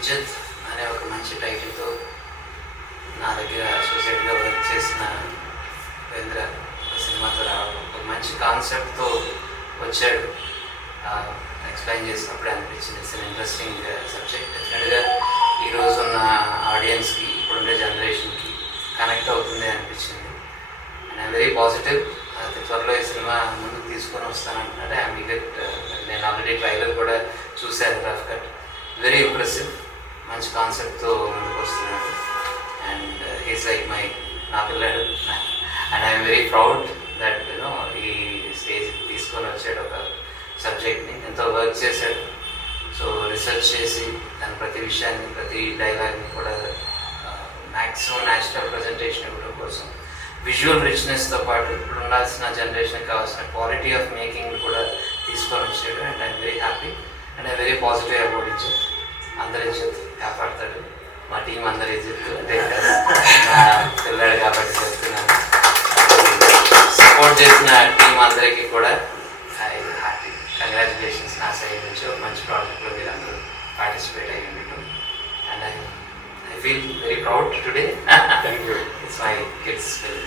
ఇజ్జత్ అనే ఒక మంచి టైటిల్తో నా దగ్గర అసోసియేట్గా వర్క్ చేసిన ఉపేంద్ర సినిమాతో రావడం ఒక మంచి కాన్సెప్ట్తో వచ్చాడు. ఎక్స్ప్లెయిన్ చేసినప్పుడు అనిపించింది ఇట్స్ అన్ ఇంట్రెస్టింగ్ సబ్జెక్ట్. డెఫినెట్గా ఈరోజు ఉన్న ఆడియన్స్కి, ఇప్పుడుండే జనరేషన్కి కనెక్ట్ అవుతుంది అనిపించింది. And I'm very positive. త్వరలో ఈ సినిమా ముందుకు తీసుకొని వస్తానంటున్నాడు. I'm eager. నేను ఆల్రెడీ ట్రైలర్ కూడా చూశాను, రఫ్ కట్. Very impressive. మంచి కాన్సెప్ట్తో ముందుకు వస్తున్నాడు. అండ్ హీస్ లైక్ నా పిల్లాడు. And I'm very proud that ఈ స్టేజ్ తీసుకొని వచ్చాడు. ఒక సబ్జెక్ట్ని ఎంతో వర్క్ చేశాడు. సో రీసెర్చ్ చేసి దాని ప్రతి విషయాన్ని, ప్రతి డైలాగ్ని కూడా మ్యాక్సిమం న్యాచురల్ ప్రజెంటేషన్ ఇవ్వడం కోసం విజువల్ రిచ్నెస్తో పాటు ఇప్పుడు ఉండాల్సిన జనరేషన్కి కావాల్సిన క్వాలిటీ ఆఫ్ మేకింగ్ కూడా తీసుకొని వచ్చాడు. And I'm very happy and I very positive about ఇజ్జత్. అందరి ఇజ్జత్ కాపాడతాడు. మా టీం అందరి ఇజ్జత్ అంటే నా పిల్లాడు కాబట్టి చెప్తున్నాను. సపోర్ట్ చేసిన టీం అందరికీ కూడా ఐ హ్యాపీ. కంగ్రాచులేషన్స్ నా సైడ్ నుంచి. ఒక మంచి ప్రాజెక్ట్లో మీరు అందరూ పార్టిసిపేట్ అయ్యి ఉండటం. And I feel very proud today. Thank you. It's my kids film.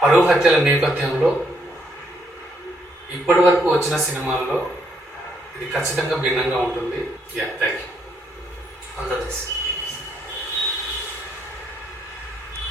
పరువు హత్యల నేపథ్యంలో ఇప్పటి వరకు వచ్చిన సినిమాల్లో ఇది ఖచ్చితంగా భిన్నంగా ఉంటుంది. Thank you. All the best.